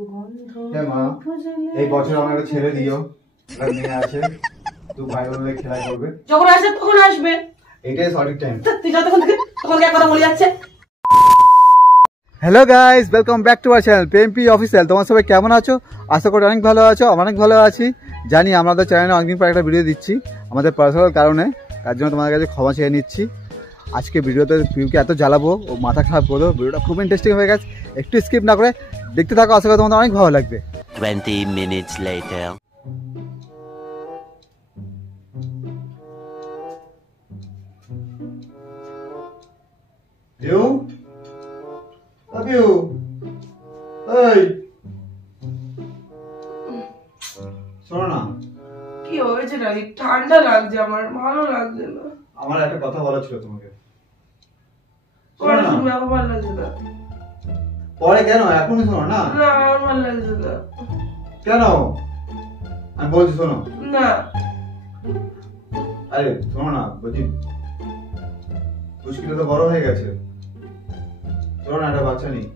হ্যাঁ মা, এই বছর আমার একটা ছেলে দিও, একটা মেয়ে আছে, তুই ভাই বোনের খেলা করবে। যখন আসবে তখন আসবে, এটাই সঠিক টাইম। তুই যতক্ষণ থেকে তখন এক কথা বলে যাচ্ছে। Hello guys, welcome back to our channel PMP official. তোমার সবাই কেমন আছো? আশা করি অনেক ভালো আছো। আমি অনেক ভালো আছি। জানি আমাদের চ্যানেলে অনেকদিন পর একটা ভিডিও দিচ্ছি আমাদের পার্সোনাল কারণে, তার জন্য তোমাদের কাছে ক্ষমা চেয়ে নিচ্ছি। আজকে ভিডিওতে পিউকে এত জ্বালাবো, ও মাথা খারাপ করো। ভিডিওটা খুব ইন্টারেস্টিং হয়ে গেছে, একটু স্কিপ না করে দেখতে থাকো। আশা করি তোমাদের অনেক ভালো লাগবে। 20 minutes later. পিউ, পিউ, এই শোনো না। কি হয়েছে নাকি? ঠান্ডা লাগছে, আমার ভালো লাগছে না। আমার একটা কথা বলা ছিল তোমাকে। শোনো না, আমার ভালো লাগছে না। পরে কেন? এখনই শোনো না। না, আমার ভালো লাগছে না। কেন? আমি বলছি শোনো না। আরে শোনো না, বলছি মুশকিল তো বড় হয়ে গেছে। শোনো না, একটা বাচ্চা নেই।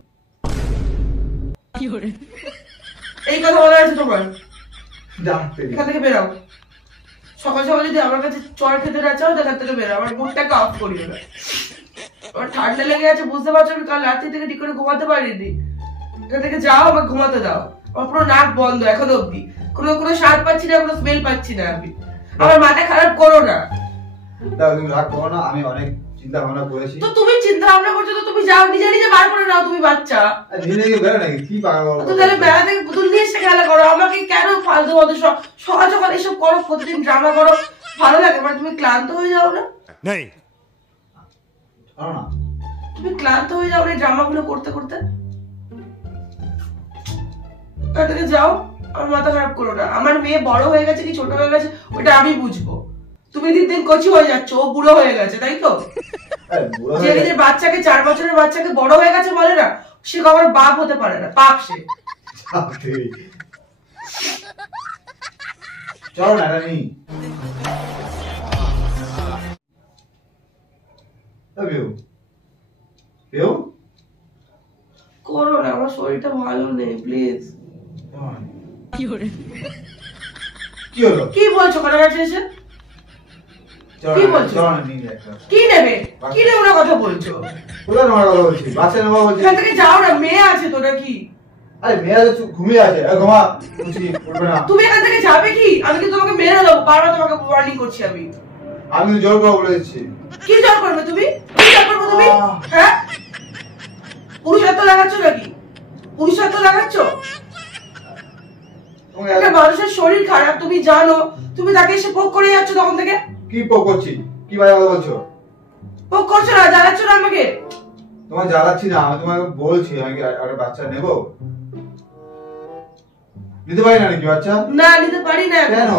এই কথা বলা আছে তোমার? ডাকতে এখান থেকে বেরাও। সকাল সকাল যদি আমার কাছে চড় খেতে না চাও, এখান থেকে বেরাও। আমার মুখটাকে অফ করিও না। আমার ঠান্ডা লেগে আছে, বুঝতে পারছো? আমি কাল রাত্রি থেকে ঠিক করে ঘুমাতে পারিনি। এখান থেকে যাও, আমাকে ঘুমাতে দাও। আমার পুরো নাক বন্ধ এখনো অব্দি। কোনো স্বাদ পাচ্ছি না, কোনো স্মেল পাচ্ছি না আমি। আমার মাথা খারাপ করো না। দাও, তুমি রাগ করো না। আমি অনেক চিন্তা ভাবনা করেছি। তো তুমি চিন্তা ভাবনা করছো, তো তুমি যাও, নিজে নিজে বার করে নাও। তুমি বাচ্চা, নিজে গিয়ে বেরো নাকি? কি পাগল? তো তাহলে বেড়া থেকে পুতুল নিয়ে এসে খেলা করো। আমাকে কেন ফালতু মতো সকাল সকাল এসব করো, প্রতিদিন ড্রামা করো? ভালো লাগে? মানে তুমি ক্লান্ত হয়ে যাও না? না, তুমি ক্লান্ত হয়ে যাও এই ড্রামা গুলো করতে করতে? এখান থেকে যাও, আমার মাথা খারাপ করো না। আমার মেয়ে বড় হয়ে গেছে কি ছোট হয়ে গেছে ওটা আমি বুঝবো। তুমি দিন দিন কচি হয়ে যাচ্ছ, ও বুড়ো হয়ে গেছে, তাই তো? যে নিজের বাচ্চাকে, 4 বছরের বাচ্চাকে বড় হয়ে গেছে বলে না, সে কখনো বাপ হতে পারে না, পাপ সে। চলো না রানী। করো না, আমার শরীরটা ভালো নেই, প্লিজ। কি হলো? কি বলছো কাছাকাছি এসে? কি বলছো? কি নেবে? কি নেবে না কথা বলছো? কোথায় নেওয়ার কথা বলছি? বাচ্চা নেওয়া বলছি। এখান থেকে যাও না, মেয়ে আছে তো নাকি? আরে মেয়ে আছে, ঘুমিয়ে আছে। ঘুমা, উঠবে না। তুমি এখান থেকে যাবে কি? আমি কি তোমাকে মেরে দেবো? বারবার তোমাকে ওয়ার্নিং করছি আমি। আমি জোর করে বলে দিচ্ছি। কি জোর করবে তুমি? কি জোর করবে তুমি? হ্যাঁ, পুরুষত্ব লাগাচ্ছ নাকি? পুরুষত্ব লাগাচ্ছ? একটা মানুষের শরীর খারাপ, তুমি জানো, তুমি তাকে এসে পোক করে যাচ্ছ তখন থেকে। কি পোক করছি? কি ভাই কথা বলছো? পোক করছো না, জ্বালাচ্ছ না আমাকে। তোমার জ্বালাচ্ছি না, আমি তোমাকে বলছি আমি একটা বাচ্চা নেব। নিতে পারি না নাকি বাচ্চা? না, নিতে পারি না। কেন?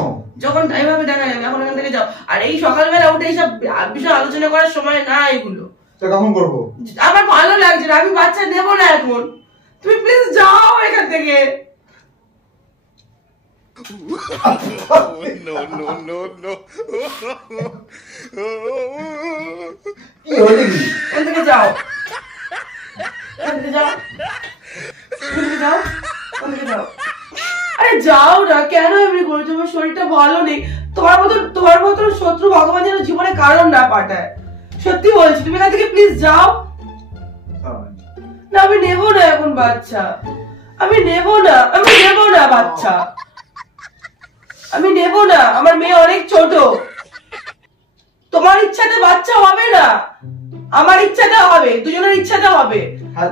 যখন টাইম হবে দেখা যাবে, এখন এখান থেকে যাও। আর এই সকালবেলা উঠে এইসব বিষয় আলোচনা করার সময় না এগুলো। তা কখন করবো? আমার ভালো লাগছে না, আমি বাচ্চা নেবো না এখন। তুমি প্লিজ যাও এখান থেকে। এখান থেকে যাও, এখান থেকে যাও, এখান থেকে যাও, এখান থেকে যাও। আরে যাও না, কেন এমনি করছো? তোমার শরীরটা ভালো নেই। তোমার মতন শত্রু ভগবান যেন জীবনে কারণ না পাঠায়। সত্যি বলছি, তুমি এখান থেকে প্লিজ যাও। না, আমি নেবো না এখন বাচ্চা। আমি নেবো না, আমি নেবো না বাচ্চা। আমি নেবো না, আমার মেয়ে অনেক ছোট। তোমার ইচ্ছাতে বাচ্চা হবে না, আমার ইচ্ছাটা হবে, দুজনের ইচ্ছাটা হবে।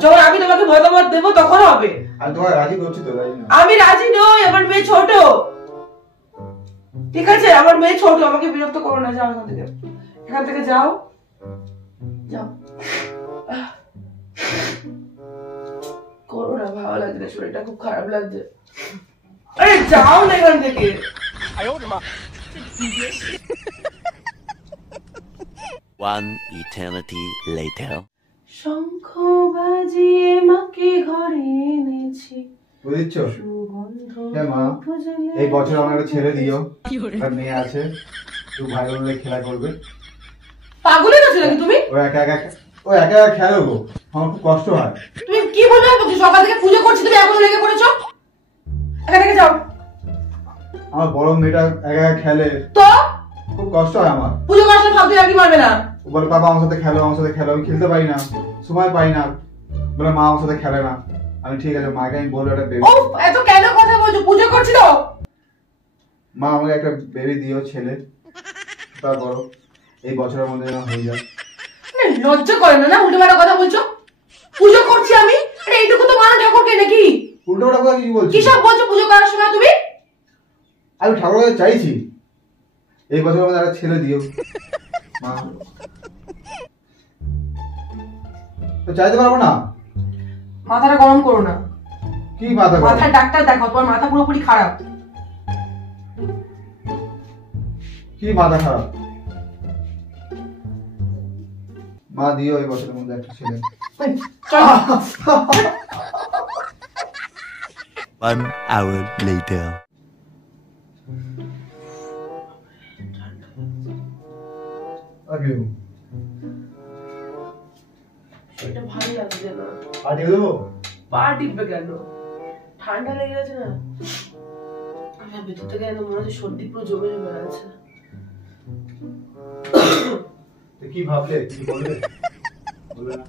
যখন আমি তোমাকে মতামত দেবো তখন হবে। আমি রাজি নই, আমার মেয়ে ছোট। ঠিক আছে, আমার মেয়ে ছোট, আমাকে বিরক্ত করো না। যাও এখান থেকে, এখান থেকে যাও, যাও। করো না, ভালো লাগছে না, শরীরটা খুব খারাপ লাগছে। আরে যাও না এখান থেকে। One eternity later. শঙ্খ বাজিয়ে মাকে ঘরে এনেছি। বুঝছো? হ্যাঁ মা, এই বছর আমার একটা ছেলে দিও, একটা মেয়ে আছে, তুই ভাই বোনের খেলা করবে। পাগল হয়ে গেছো নাকি তুমি? ও একা একা খেলো গো, আমার খুব কষ্ট হয়। তুমি কি বলবে? সকাল থেকে পুজো করছি, তুমি এখন লেগে পড়েছো। আমার বড় মেয়েটা একা একা খেলে, তো খুব কষ্ট হয় আমার। পুজো করার সময় ফালতু আর কি মারবে না? ও বলে বাবা আমার সাথে খেলো, আমার সাথে খেলো, আমি খেলতে পারি না, সময় পাই না, বলে মা আমার সাথে খেলে না। আমি ঠিক আছে, মাকে আমি বলবো একটা বেবি। ও এত কেন কথা বলছো? পুজো করছিল। মা আমাকে একটা বেবি দিও, ছেলে, তা করো, এই বছরের মধ্যে যেন হয়ে যায়। লজ্জা করে না? উল্টো পাল্টা কথা বলছো। পুজো করছি আমি, আরে এইটুকু তো মানো ঠাকুরকে নাকি? উল্টো পাল্টা কথা কি বলছিস? কি সব বলছো পুজো করার সময় তুমি? আমি ঠাকুরের কাছে চাইছি এই বছরের মধ্যে একটা ছেলে দিও মা। তো চাইতে পারবো না? মাথাটা গরম করো না। কি মাথা গরম? মাথার ডাক্তার দেখাও, তোমার মাথা পুরোপুরি খারাপ। কি মাথা খারাপ? মা দিও এই বছরের মধ্যে একটা ছেলে। চলো। 1 hour later. আগে এটা ভালো লাগছে না। পাঠিয়ে দেবো? পা টিপবে কেন? ঠান্ডা লেগে গেছে না? আমার ভেতর থেকে একদম মনে হচ্ছে সর্দি পুরো জমে জমে আছে। তো কি ভাবলে, কি বললে? বলবে না?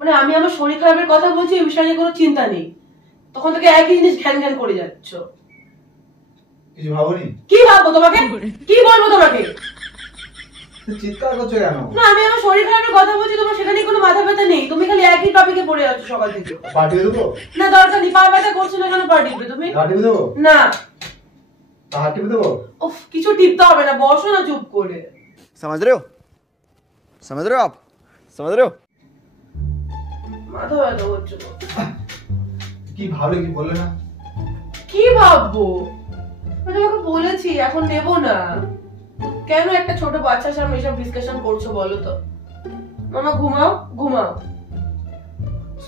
মানে আমি আমার শরীর খারাপের কথা বলছি, এই বিষয়ে নিয়ে কোনো চিন্তা নেই, তখন থেকে একই জিনিস ঘ্যান ঘ্যান করে যাচ্ছ। কিছু ভাবোনি? কি ভাববো তোমাকে? কি বলবো তোমাকে? চিৎকার করছো কেন? না আমি আমার শরীর খারাপের কথা বলছি, তোমার সেখানে কোনো মাথা ব্যথা নেই, তুমি খালি একই টপিকে পড়ে যাচ্ছ সকাল থেকে। পাঠিয়ে দেবো? না দরকার নেই, পা ব্যথা করছো না কেন পা টিপবে তুমি? পাঠিয়ে দেবো? না পাঠিয়ে দেবো? উফ, কিছু টিপতে হবে না, বসো না চুপ করে। समझ रहे हो? समझ रहे हो आप? समझ रहे हो? মাথা ব্যথা হচ্ছে তো। কি ভাবলে, কি বললে না? কি ভাববো? আমি তোমাকে বলেছি এখন নেব না। কেন একটা ছোট বাচ্চার সামনে এসব ডিসকাশন করছো বলো তো? মামা ঘুমাও, ঘুমাও।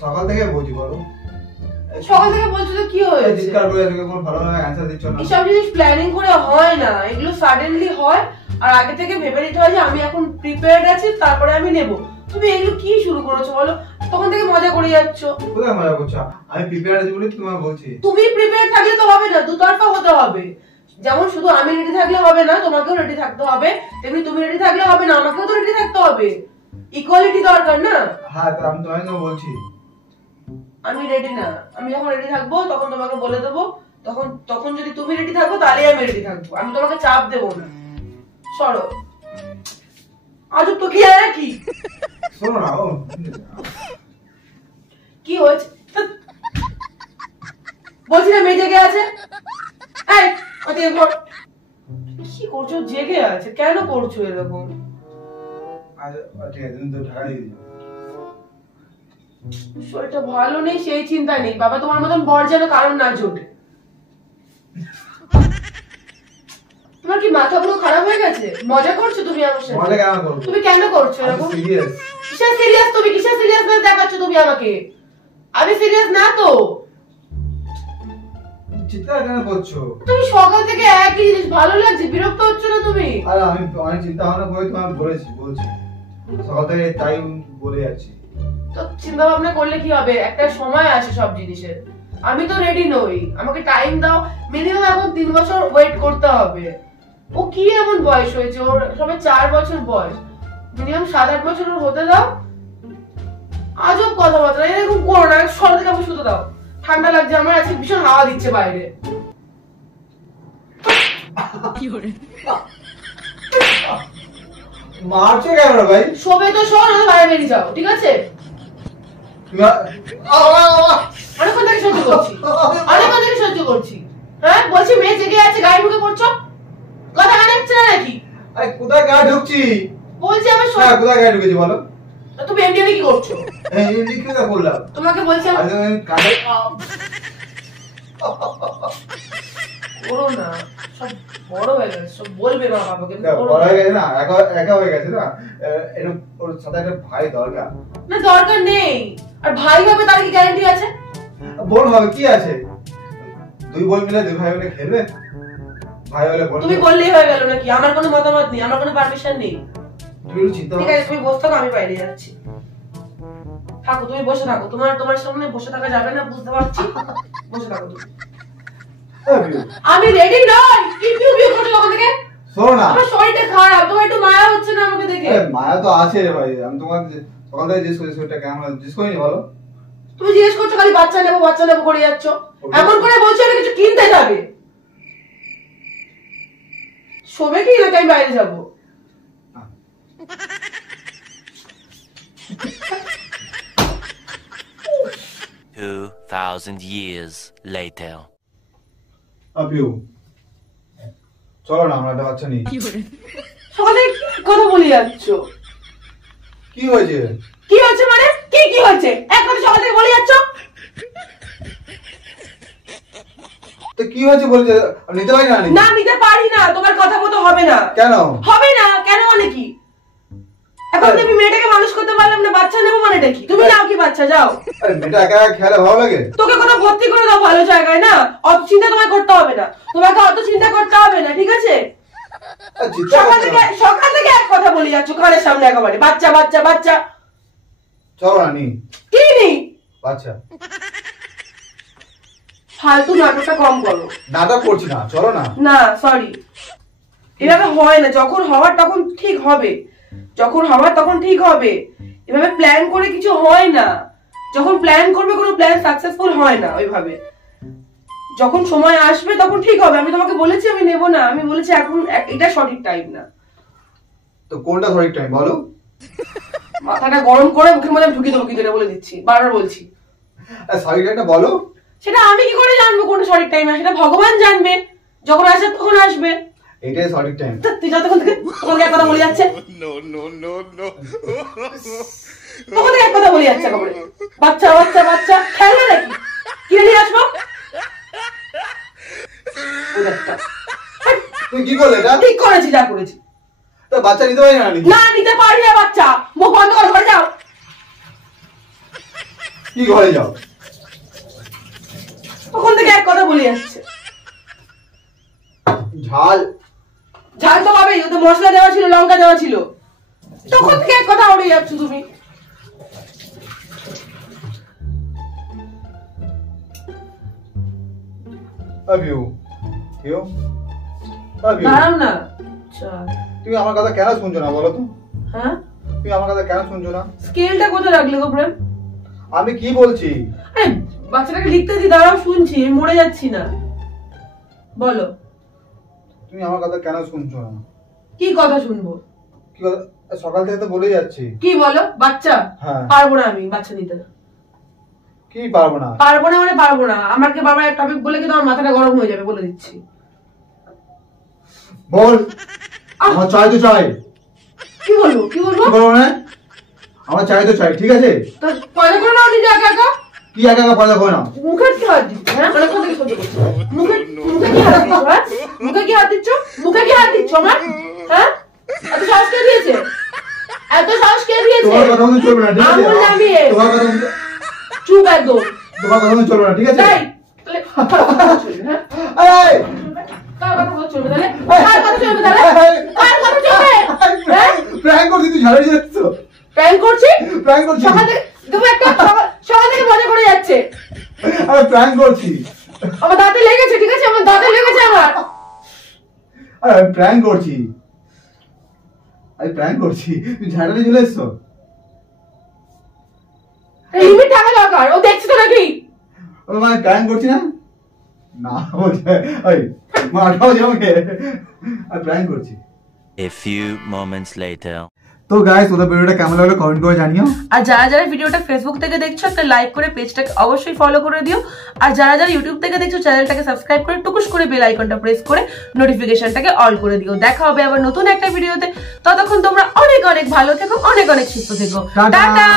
সকাল থেকে বলছি, বলো। সকাল থেকে বলছো তো কি হয়েছে? চিৎকার করে এদিকে কোনো ভালো অ্যানসার দিচ্ছ না। এসব জিনিস প্ল্যানিং করে হয় না, এগুলো সাডেনলি হয়, আর আগে থেকে ভেবে নিতে হয় যে আমি এখন প্রিপেয়ার্ড আছি, তারপরে আমি নেব। তুমি এগুলো কি শুরু করেছো বলো? তখন থেকে মজা করে যাচ্ছ। কোথায় মজা করছো? আমি প্রিপেয়ার আছি বলে তোমাকে বলছি। তুমি প্রিপেয়ার থাকলে তো হবে না, দুতরফা হতে হবে। যেমন শুধু আমি রেডি থাকলে হবে না, তোমাকেও রেডি থাকতে হবে, তেমনি তুমি রেডি থাকলে হবে না, আমাকেও তো রেডি থাকতে হবে। ইকুয়ালিটি দরকার না? হ্যাঁ, তো আমি তোমাকে বলছি আমি রেডি না, আমি যখন রেডি থাকবো তখন তোমাকে বলে দেবো, তখন তখন যদি তুমি রেডি থাকো তাহলে আমি রেডি থাকবো, আমি তোমাকে চাপ দেবো না। সরো। আজ তো কি আর কি? শোনো না, কি হয়েছে বলছি না? মেয়ে জেগে আছে। এই ওদিকে ঘর। কি করছো? জেগে আছে কেন করছো এরকম? ঠিক আছে, তুমি তো ঢাকা দিয়ে দিও। শরীরটা ভালো নেই সেই চিন্তা নেই, বাবা তোমার মতন বর যেন কারণ না জোটে। তোমার কি মাথা পুরো খারাপ হয়ে গেছে? মজা করছো তুমি আমার সাথে? মজা কেন করবো? তুমি কেন করছো এরকম? সিরিয়াস। কিসের সিরিয়াস? তুমি কিসের সিরিয়াসনেস দেখাচ্ছ তুমি আমাকে? আমি সিরিয়াস না তো। চিৎকার কেন করছো? তুমি সকাল থেকে একই জিনিস, ভালো লাগছে? বিরক্ত হচ্ছ না তুমি? আর আমি অনেক চিন্তা ভাবনা করে তোমাকে বলছি সকাল থেকে, তাই বলে যাচ্ছি। তো চিন্তা ভাবনা করলে কি হবে? একটা সময় আসে সব জিনিসের। আমি তো রেডি নই, আমাকে টাইম দাও। মিনিমাম এখন 3 বছর ওয়েট করতে হবে। ও কি এমন বয়স হয়েছে? ওর সবে 4 বছর বয়স, মিনিমাম 7-8 বছর ওর হতে দাও। আজব কথাবার্তা এরকম করো না। সর থেকে আমাকে শুতে দাও, ঠান্ডা লাগছে আমার, আজকে ভীষণ হাওয়া দিচ্ছে বাইরে। মারছো কেন রে ভাই? শোবে তো শো, না বাইরে বেরিয়ে যাও, ঠিক আছে? অনেকক্ষণ থেকে সহ্য করছি, অনেকক্ষণ থেকে সহ্য করছি। হ্যাঁ বলছি মেয়ে জেগে আছে, গায়ে ঢুকে পড়ছো, কথা কানে হচ্ছে না নাকি? আরে কোথায় গায়ে ঢুকছি? বলছি আমার হ্যাঁ, কোথায় গায়ে ঢুকেছি বলো? তুমি এমনি কি করছো? এই কি করলাম? তোমাকে বলছি আরে কানে করো না, সব বড় হয়ে গেছে, সব বলবে মা বাবাকে। বড় হয়ে গেছে না, একা হয়ে গেছে না, এটা ওর সাথে একটা ভাই দরকার। না দরকার নেই, আর ভাই হবে তার কি গ্যারান্টি আছে? বোন হবে কি আছে? দুই বোন মিলে, দুই ভাই মিলে খেলবে। ভাই হলে বোন। তুমি বললেই হয়ে গেল নাকি? আমার কোনো মতামত নেই, আমার কোনো পারমিশন নেই। তুমি একটু চিন্তা ঠিক আছে তুমি বসে থাকো, আমি বাইরে যাচ্ছি। থাকো তুমি বসে থাকো, তোমার সামনে বসে থাকা যাবে না, বুঝতে পারছি। বসে থাকো তুমি। আমি রেডি নই। কি পিউ পিউ করছো ওখান থেকে? শোনো না, আমার শরীরটা খারাপ, তোমার একটু মায়া হচ্ছে না আমাকে দেখে? মায়া তো আছে রে ভাই, আমি তোমার সকাল থেকে জিজ্ঞেস করেছি ওটা কেমন, জিজ্ঞেস করিনি বলো? তুমি জিজ্ঞেস করছো খালি বাচ্চা নেবো করে যাচ্ছ। এমন করে বলছো আমি কিছু কিনতে যাবে। শোবে কি নাকি আমি বাইরে যাবো? 2000 years later. আপিউ চলো না, আমরা একটা বাচ্চা নিই। সকালে কথা বলে যাচ্ছ? কি হয়েছে? কি হচ্ছে মানে? কি হচ্ছে? এক কথা সকাল থেকে বলে যাচ্ছ। তো কি হয়েছে বলতে, নিতে পারি না? না নিতে পারি না, তোমার কথা মতো হবে না। কেন হবে না? কেন মানে কি? এখন তুমি মেয়েটাকে মানুষ করতে পারলাম না, বাচ্চা নেবো মানেটা কি? তুমি নাও কি বাচ্চা, যাও। আরে মেয়েটা একা একা খেলে ভালো লাগে? তোকে কোথাও ভর্তি করে দাও ভালো জায়গায়, না অত চিন্তা তোমায় করতে হবে না, তোমাকে অত চিন্তা করতে হবে না, ঠিক আছে? সকাল থেকে এক কথা বলে যাচ্ছ কানের সামনে একেবারে, বাচ্চা বাচ্চা বাচ্চা। চলো না, নি কি নি বাচ্চা। ফালতু নাটকটা কম করো। নাটক করছি না, চলো না। না সরি, এভাবে হয় না। যখন হওয়ার তখন ঠিক হবে, যখন হওয়ার তখন ঠিক হবে। এভাবে প্ল্যান করে কিছু হয় না। যখন প্ল্যান করবে কোনো প্ল্যান সাকসেসফুল হয় না ওইভাবে। যখন সময় আসবে তখন ঠিক হবে। আমি তোমাকে বলেছি আমি নেব না, আমি বলেছি এখন এটা সঠিক টাইম না। তো কোনটা সঠিক টাইম বলো? মাথাটা গরম করে মুখের মধ্যে ঢুকিয়ে দেবো কিন্তু, বলে দিচ্ছি, বারবার বলছি। সঠিক টাইমটা বলো। সেটা আমি কি করে জানবো কোনটা সঠিক টাইম? সেটা ভগবান জানবে, যখন আসবে তখন আসবে। এটাই সঠিক টাইম। তুই যতক্ষণ থেকে তোমাকে এক কথা বলে যাচ্ছে, তখন থেকে এক কথা বলে যাচ্ছে একেবারে, বাচ্চা বাচ্চা বাচ্চা। খেলবে নাকি? কিনে নিয়ে আসবো? তুই কি করলে এটা? ঠিক করেছি, যা করেছি। তো বাচ্চা নিতে পারি না? না নিতে পারি না বাচ্চা। মুখ বন্ধ করে ঘরে যাও। কি ঘরে যাও? তখন থেকে এক কথা বলে যাচ্ছে। ঝাল ঝাল তো হবেই, ওতে মশলা দেওয়া ছিল, লঙ্কা দেওয়া ছিল। তখন থেকে এক কথা উড়ে যাচ্ছ তুমি। আবিউ কেউ আবিউ দাঁড়াও না। তুমি আমার কথা কেন শুনছো না বলো তো? হ্যাঁ, তুমি আমার কথা কেন শুনছো না? স্কেলটা কোথায় রাখলে গো প্রেম? আমি কি বলছি? আরে বাচ্চাটাকে লিখতে দি, দাঁড়াও শুনছি, আমি মরে যাচ্ছি না। বলো তুমি আমার কথা কেন শুনছো না? কি কথা শুনবো? কি কথা? সকাল থেকে তো বলে যাচ্ছি। কি বলো? বাচ্চা? হ্যাঁ। পারবো না আমি বাচ্চা নিতে। কি পারবো না? পারবো না মানে পারবো না। আমাকে বাবা এক টপিক বলে কিন্তু আমার মাথাটা গরম হয়ে যাবে, বলে দিচ্ছি। বল। আমার চাই তো চাই। কি বলবো? কি বলবো? কি বলবো না? আমার চাই তো চাই, ঠিক আছে? তো পয়দা করে নাও নিজে একা একা। কি একা একা পয়দা করে নাও? মুখে কি হাত দিচ্ছ? হ্যাঁ, মানে কোথা থেকে সহ্য করছো? মুখে কি হাত দিচ্ছ? হ্যাঁ, মুখে কি হাত দিচ্ছ? মুখে কি হাত দিচ্ছ আমার? হ্যাঁ, এত সাহস কে দিয়েছে? এত সাহস কে দিয়েছে? তোমার কথা মতো চলবে না, ঠিক আছে? আঙুল নামিয়ে। তোমার কথা মতো চুপ একদম। তোমার কথা মতো চলবে না, ঠিক আছে? তাই তাহলে কার কথা চলবে? হ্যাঁ, এই কার কথা চলবে তাহলে? কার কথা চলবে তাহলে? কার কথা চলবে? হ্যাঁ, প্র্যাঙ্ক করছিস তুই, ঝাড়িয়ে যাচ্ছ। প্র্যাঙ্ক করছি? প্র্যাঙ্ক করছিস। সকাল থেকে তুমি একটা সকাল থেকে মজা করে যাচ্ছে। আরে প্র্যাঙ্ক করছি। আমার দাঁতে লেগেছে, ঠিক আছে? আমার দাঁতে লেগেছে আমার। আরে আমি প্র্যাঙ্ক করছি, আমি প্র্যাঙ্ক করছি। তুই ঝাড়িয়ে চলে এসছো। লিমিট থাকা দরকার। ও দেখছি তো নাকি? ও মানে প্র্যাঙ্ক করছি না? না বলছে ওই মারাও যে আমাকে। আমি প্র্যাঙ্ক করছি। A few moments later. তো গাইস, ওদের ভিডিওটা কেমন লাগলো কমেন্ট করে জানিও। আর যারা যারা ভিডিওটা ফেসবুক থেকে দেখছো একটা লাইক করে পেজটাকে অবশ্যই ফলো করে দিও। আর যারা যারা ইউটিউব থেকে দেখছো চ্যানেলটাকে সাবস্ক্রাইব করে টুকুস করে বেল আইকনটা প্রেস করে নোটিফিকেশনটাকে অল করে দিও। দেখা হবে আবার নতুন একটা ভিডিওতে। ততক্ষণ তোমরা অনেক অনেক ভালো থেকো, অনেক অনেক সুস্থ থেকো। টাটা। টাটা।